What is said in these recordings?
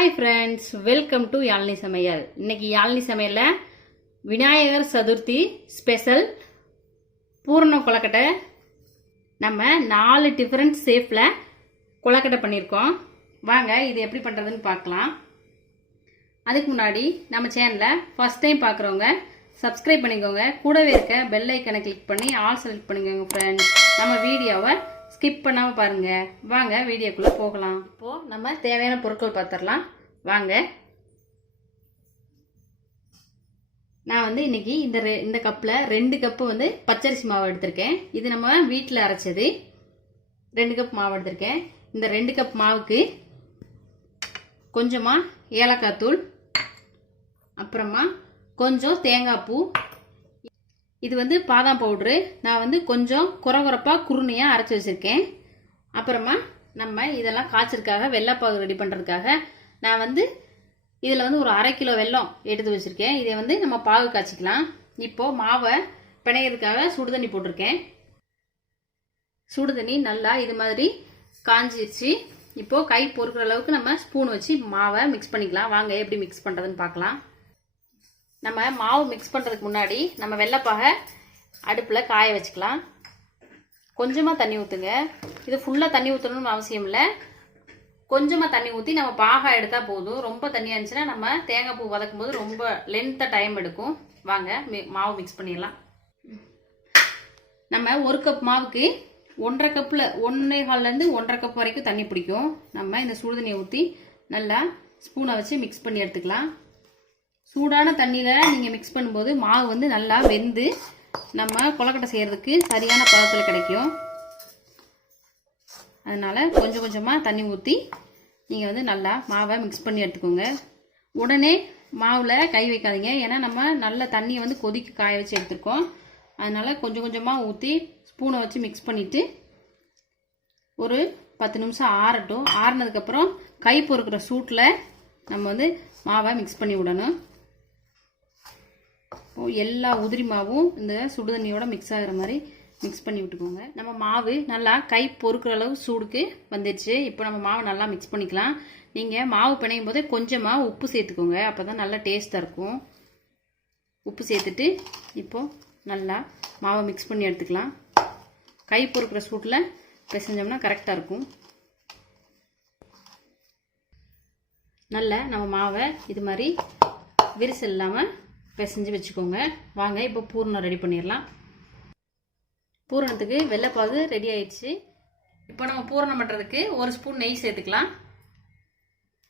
Hi friends, welcome to Yazhini சமையல். இன்னைக்கு யாழினி சமையலில் விநாயகர் சதுர்த்தி ஸ்பெஷல் பூரண கொழுக்கட்டை. நம்ம 4 டிஃப்ரெண்ட் ஷேப்பில் கொழுக்கட்டை பண்ணியிருக்கோம். வாங்க இது எப்படி பண்ணுறதுன்னு பார்க்கலாம். அதுக்கு முன்னாடி நம்ம சேனலை ஃபர்ஸ்ட் டைம் பார்க்குறவங்க சப்ஸ்கிரைப் பண்ணிக்கோங்க. கூடவே இருக்க பெல் ஐக்கனை கிளிக் பண்ணி ஆல் செலக்ட் பண்ணிக்கோங்க ஃப்ரெண்ட்ஸ். நம்ம வீடியோவை ஸ்கிப் பண்ணாமல் பாருங்கள். வாங்க வீடியோக்குள்ளே போகலாம். இப்போது நம்ம தேவையான பொருட்கள் பார்த்துடலாம். வாங்க. நான் வந்து இன்றைக்கி இந்த கப்பில் 2 கப்பு வந்து பச்சரிசி மாவு எடுத்திருக்கேன். இது நம்ம வீட்டில் அரைச்சது. 2 கப் மாவு எடுத்திருக்கேன். இந்த 2 கப் மாவுக்கு கொஞ்சமாக ஏலக்காய் தூள், அப்புறமா கொஞ்சம் தேங்காய் பூ, இது வந்து பாதாம் பவுட்ரு. நான் வந்து கொஞ்சம் குறகுறப்பாக குருணையாக அரைச்சி வச்சுருக்கேன். அப்புறமா நம்ம இதெல்லாம் காய்ச்சறதுக்காக வெள்ளைப்பாகு ரெடி பண்ணுறதுக்காக நான் வந்து இதில் வந்து ஒரு 1/2 கிலோ வெல்லம் எடுத்து வச்சுருக்கேன். இதை வந்து நம்ம பாகு காய்ச்சிக்கலாம். இப்போது மாவை பிணையிறதுக்காக சுடுதண்ணி போட்டிருக்கேன். சுடுதண்ணி நல்லா இது மாதிரி காஞ்சிடுச்சு. இப்போது கை பொறுக்கிற அளவுக்கு நம்ம ஸ்பூன் வச்சு மாவை மிக்ஸ் பண்ணிக்கலாம். வாங்க எப்படி மிக்ஸ் பண்ணுறதுன்னு பார்க்கலாம். நம்ம மாவு மிக்ஸ் பண்ணுறதுக்கு முன்னாடி நம்ம வெள்ளைப்பாகை அடுப்பில் காய வச்சுக்கலாம். கொஞ்சமாக தண்ணி ஊற்றுங்க. இது ஃபுல்லாக தண்ணி ஊற்றணும்னு அவசியம் இல்லை. கொஞ்சமாக தண்ணி ஊற்றி நம்ம பாகை எடுத்தால் போதும். ரொம்ப தண்ணியாக இருந்துச்சுன்னா நம்ம தேங்காய் பூ வதக்கும் போது ரொம்ப லென்த்தாக டைம் எடுக்கும். வாங்க மாவு மிக்ஸ் பண்ணிடலாம். நம்ம 1 கப் மாவுக்கு 1.5 கப்பில் 1.25 1.5 கப் வரைக்கும் தண்ணி பிடிக்கும். நம்ம இந்த சுடுதண்ணியை ஊற்றி நல்லா ஸ்பூனை வச்சு மிக்ஸ் பண்ணி எடுத்துக்கலாம். சூடான தண்ணியில் நீங்கள் மிக்ஸ் பண்ணும்போது மாவு வந்து நல்லா வெந்து நம்ம கொழுக்கட்டை செய்கிறதுக்கு சரியான பதத்தில் கிடைக்கும். அதனால் கொஞ்சம் கொஞ்சமாக தண்ணி ஊற்றி நீங்கள் வந்து நல்லா மாவை மிக்ஸ் பண்ணி எடுத்துக்கோங்க. உடனே மாவில் கை வைக்காதீங்க. ஏன்னா நம்ம நல்ல தண்ணியை வந்து கொதிக்க காய வச்சு எடுத்துருக்கோம். அதனால் கொஞ்சம் கொஞ்சமாக ஊற்றி ஸ்பூனை வச்சு மிக்ஸ் பண்ணிவிட்டு ஒரு 10 நிமிஷம் ஆறட்டும். ஆறினதுக்கப்புறம் கை பொறுக்கிற சூட்டில் நம்ம வந்து மாவை மிக்ஸ் பண்ணி விடணும். எல்லா உதிரி மாவும் இந்த சுடுதண்ணியோட மிக்ஸ் ஆகிற மாதிரி மிக்ஸ் பண்ணி விட்டுக்கோங்க. நம்ம மாவு நல்லா கை பொறுக்கிற அளவு சூடுக்கு வந்துடுச்சு. இப்போ நம்ம மாவு நல்லா மிக்ஸ் பண்ணிக்கலாம். நீங்கள் மாவு பிணையும் போதே கொஞ்சமாக உப்பு சேர்த்துக்கோங்க. அப்போ தான் நல்லா டேஸ்ட்டாக இருக்கும். உப்பு சேர்த்துட்டு இப்போது நல்லா மாவை மிக்ஸ் பண்ணி எடுத்துக்கலாம். கை பொறுக்கிற சூட்டில் பிசைஞ்சோம்னா கரெக்டாக இருக்கும். நல்லா நம்ம மாவை இது மாதிரி விரிசல் இல்லாமல் பிசைஞ்சு வச்சுக்கோங்க. வாங்க இப்போ பூரணம் ரெடி பண்ணிடலாம். பூரணத்துக்கு வெள்ளைப்பாகு ரெடி ஆயிடுச்சு. இப்போ நம்ம பூரணம் பண்ணுறதுக்கு 1 ஸ்பூன் நெய் சேர்த்துக்கலாம்.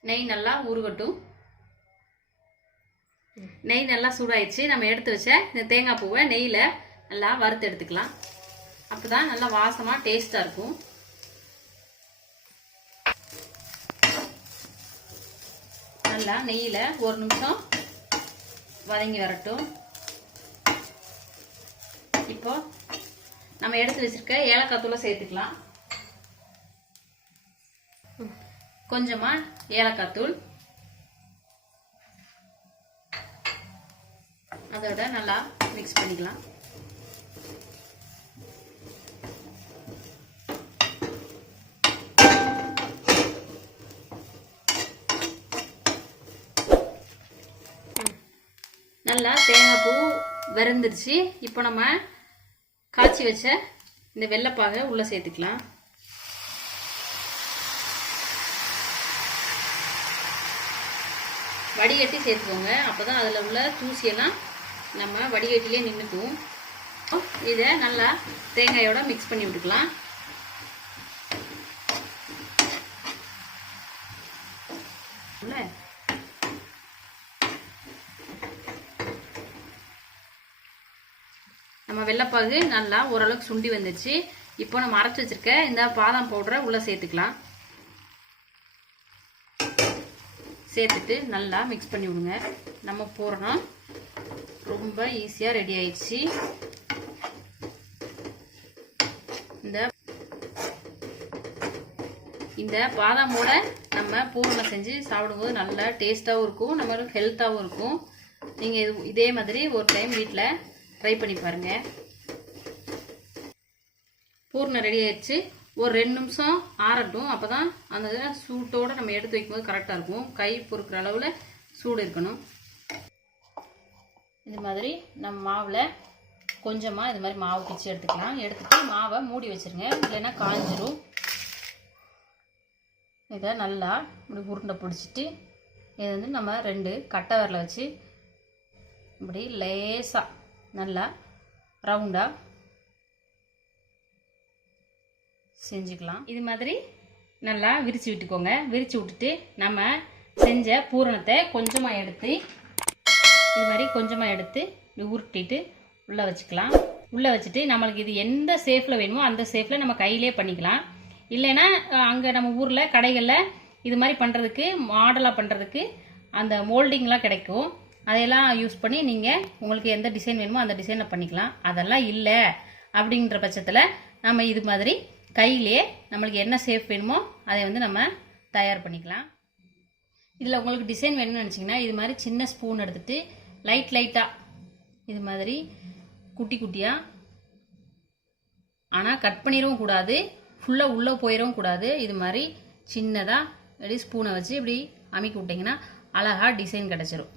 நெய் நல்லா உருகட்டும். நெய் நல்லா சூடாயிடுச்சு. நம்ம எடுத்து வச்ச இந்த தேங்காய் பூவை நெய்யில் நல்லா வறுத்து எடுத்துக்கலாம். அப்போ தான் நல்லா வாசமாக டேஸ்ட்டாக இருக்கும். நல்லா நெய்யில் 1 நிமிஷம் வதங்கி வரட்டும். இப்போ நம்ம எடுத்து வச்சிருக்க ஏலக்காய் தூளை சேர்த்துக்கலாம். கொஞ்சமா ஏலக்காய் தூள், அதோட நல்லா மிக்ஸ் பண்ணிக்கலாம். நல்லா தேங்காய் பூ வெறந்துருச்சு. இப்போ நம்ம காய்ச்சி வச்ச இந்த வெள்ளைப்பாகை உள்ளே சேர்த்துக்கலாம். வடிகட்டி சேர்த்துக்கோங்க. அப்போ தான் அதில் உள்ள தூசியெல்லாம் நம்ம வடிகட்டிலே நின்றுக்கும். இதை நல்லா தேங்காயோட மிக்ஸ் பண்ணி விட்டுக்கலாம். நம்ம வெள்ளைப்பாகு நல்லா ஓரளவுக்கு சுண்டி வந்துடுச்சு. இப்போ நம்ம அரைச்சி வச்சிருக்க இந்த பாதாம் பவுடரை உள்ளே சேர்த்துக்கலாம். சேர்த்துட்டு நல்லா மிக்ஸ் பண்ணி விடுங்க. நம்ம பூரணம் ரொம்ப ஈஸியாக ரெடி ஆயிடுச்சு. இந்த பாதாமோட நம்ம பூரணம் செஞ்சு சாப்பிடும்போது நல்லா டேஸ்ட்டாகவும் இருக்கும், நம்மளுக்கு ஹெல்த்தாகவும் இருக்கும். நீங்கள் இதே மாதிரி ஒரு டைம் வீட்டில் ட்ரை பண்ணி பாருங்க. பூர்ணம் ரெடி ஆயிடுச்சு. ஒரு 2 நிமிஷம் ஆறட்டும். அப்போ தான் அந்த சூட்டோடு நம்ம எடுத்து வைக்கும்போது கரெக்டாக இருக்கும். கை பொறுக்கிற அளவில் சூடு இருக்கணும். இது மாதிரி நம்ம மாவில் கொஞ்சமாக இது மாதிரி மாவு பிச்சு எடுத்துக்கலாம். எடுத்துகிட்டு மாவை மூடி வச்சுருங்க, இல்லைன்னா காஞ்சிரும். இதை நல்லா இப்படி உருண்டை பிடிச்சிட்டு இது வந்து நம்ம 2 கட்டை விரலை வச்சு இப்படி லேசாக நல்லா ரவுண்டாக செஞ்சுக்கலாம். இது மாதிரி நல்லா விரித்து விட்டுக்கோங்க. விரித்து விட்டுட்டு நம்ம செஞ்ச பூரணத்தை கொஞ்சமாக எடுத்து இது மாதிரி கொஞ்சமாக எடுத்து உருட்டிட்டு உள்ளே வச்சுக்கலாம். உள்ளே வச்சுட்டு நம்மளுக்கு இது எந்த ஷேப்பில் வேணுமோ அந்த ஷேப்பில் நம்ம கையிலே பண்ணிக்கலாம். இல்லைன்னா அங்கே நம்ம ஊரில் கடைகளில் இது மாதிரி பண்ணுறதுக்கு மாடலாக பண்ணுறதுக்கு அந்த மோல்டிங்லாம் கிடைக்கும். அதையெல்லாம் யூஸ் பண்ணி நீங்கள் உங்களுக்கு எந்த டிசைன் வேணுமோ அந்த டிசைனில் பண்ணிக்கலாம். அதெல்லாம் இல்லை அப்படிங்கிற பட்சத்தில் நம்ம இது மாதிரி கையிலே நம்மளுக்கு என்ன ஷேப் வேணுமோ அதை வந்து நம்ம தயார் பண்ணிக்கலாம். இதில் உங்களுக்கு டிசைன் வேணும்னு நினச்சிங்கன்னா இது மாதிரி சின்ன ஸ்பூன் எடுத்துகிட்டு லைட்டாக இது மாதிரி குட்டி குட்டியாக, ஆனால் கட் பண்ணிடவும் கூடாது, ஃபுல்லாக உள்ளே போயிடவும் கூடாது. இது மாதிரி சின்னதாக இப்படி ஸ்பூனை வச்சு இப்படி அமைக்கி விட்டிங்கன்னா அழகாக டிசைன் கிடச்சிரும்.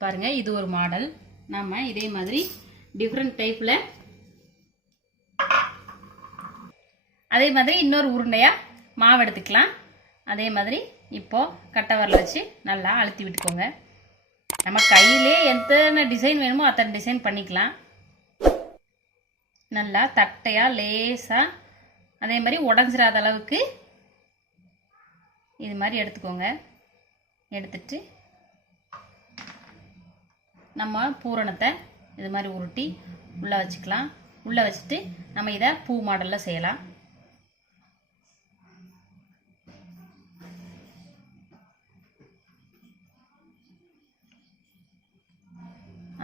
பாருங்கள், இது ஒரு மாடல். நம்ம இதே மாதிரி டிஃப்ரெண்ட் டைப்பில் அதே மாதிரி இன்னொரு உருண்டையாக மாவு எடுத்துக்கலாம். அதே மாதிரி இப்போது கட்டை விரல வச்சு நல்லா அழுத்தி விட்டுக்கோங்க. நம்ம கையிலே எத்தனை டிசைன் வேணுமோ அத்தனை டிசைன் பண்ணிக்கலாம். நல்லா தட்டையாக லேசாக அதே மாதிரி உடஞ்சிராத அளவுக்கு இது மாதிரி எடுத்துக்கோங்க. எடுத்துட்டு நம்ம பூரணத்தை இது மாதிரி உருட்டி உள்ளே வச்சுக்கலாம். உள்ளே வச்சுட்டு நம்ம இதை பூ மாடலில் செய்யலாம்.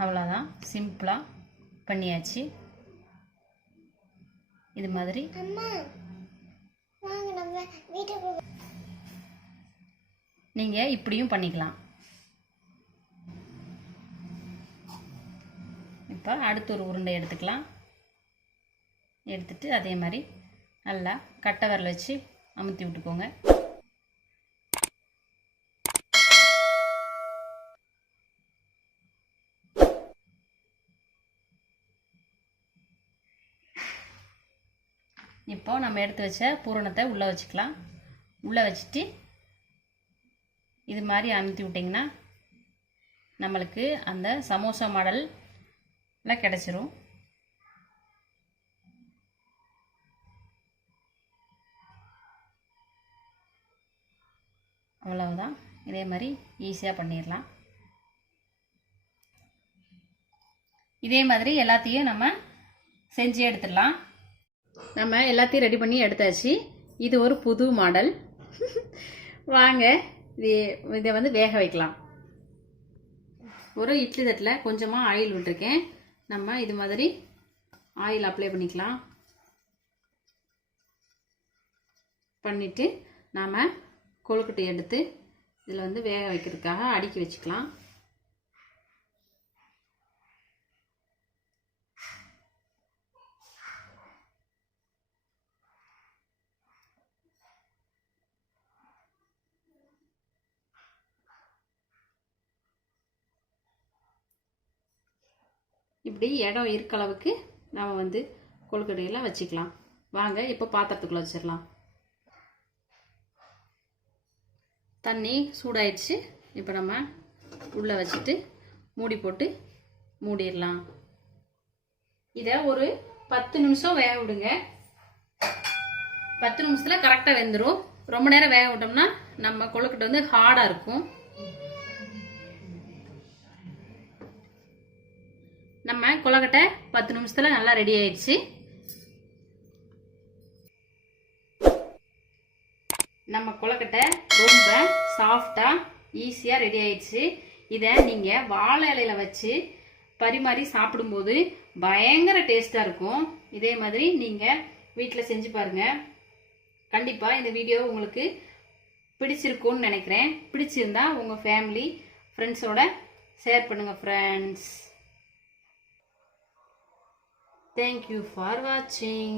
அவ்வளோதான், சிம்பிளாக பண்ணியாச்சு. இது மாதிரி நீங்கள் இப்படியும் பண்ணிக்கலாம். இப்போ அடுத்து ஒரு உருண்டை எடுத்துக்கலாம். எடுத்துட்டு அதே மாதிரி நல்லா கட்டை விரல் வச்சு அமுத்தி விட்டுக்கோங்க. இப்போ நம்ம எடுத்து வச்ச பூரணத்தை உள்ளே வச்சுக்கலாம். உள்ளே வச்சுட்டு இது மாதிரி அமுத்தி விட்டிங்கன்னா நம்மளுக்கு அந்த சமோசா மாடலில் கிடச்சிரும். அவ்வளவுதான், இதே மாதிரி ஈஸியாக பண்ணிடலாம். இதே மாதிரி எல்லாத்தையும் நம்ம செஞ்சு எடுத்துடலாம். நம்ம எல்லாத்தையும் ரெடி பண்ணி எடுத்தாச்சு. இது ஒரு புது மாடல். வாங்க இதை வந்து வேக வைக்கலாம். ஒரு இட்லி தட்டில் கொஞ்சமாக ஆயில் விட்டுருக்கேன். நம்ம இது மாதிரி ஆயில் அப்ளை பண்ணிக்கலாம். பண்ணிவிட்டு நாம் கொழுக்கட்டை எடுத்து இதில் வந்து வேக வைக்கிறதுக்காக அடுக்கி வச்சுக்கலாம். இப்படி இடம் இருக்க அளவுக்கு நாம் வந்து கொழுக்கட்டையெல்லாம் வச்சுக்கலாம். வாங்க இப்போ பாத்திரத்துக்குள்ளே வச்சிடலாம். தண்ணி சூடாயிடுச்சு. இப்போ நம்ம உள்ளே வச்சுட்டு மூடி போட்டு மூடிடலாம். இதை ஒரு 10 நிமிஷம் வேக விடுங்க. 10 நிமிஷத்தில் கரெக்டாக வெந்துடும். ரொம்ப நேரம் வேக விட்டோம்னா நம்ம கொழுக்கட்டை வந்து ஹார்டாக இருக்கும். நம்ம கொழுக்கட்டை 10 நிமிஷத்தில் நல்லா ரெடி ஆயிடுச்சு. நம்ம கொழுக்கட்டை ரொம்ப சாஃப்டாக ஈஸியாக ரெடி ஆயிடுச்சு. இதை நீங்கள் வாழை இலையில் வச்சு பரிமாறி சாப்பிடும்போது பயங்கர டேஸ்ட்டாக இருக்கும். இதே மாதிரி நீங்கள் வீட்டில் செஞ்சு பாருங்கள். கண்டிப்பாக இந்த வீடியோ உங்களுக்கு பிடிச்சிருக்கும்னு நினைக்கிறேன். பிடிச்சிருந்தா உங்கள் ஃபேமிலி ஃப்ரெண்ட்ஸோட ஷேர் பண்ணுங்கள் friends. Thank you for watching.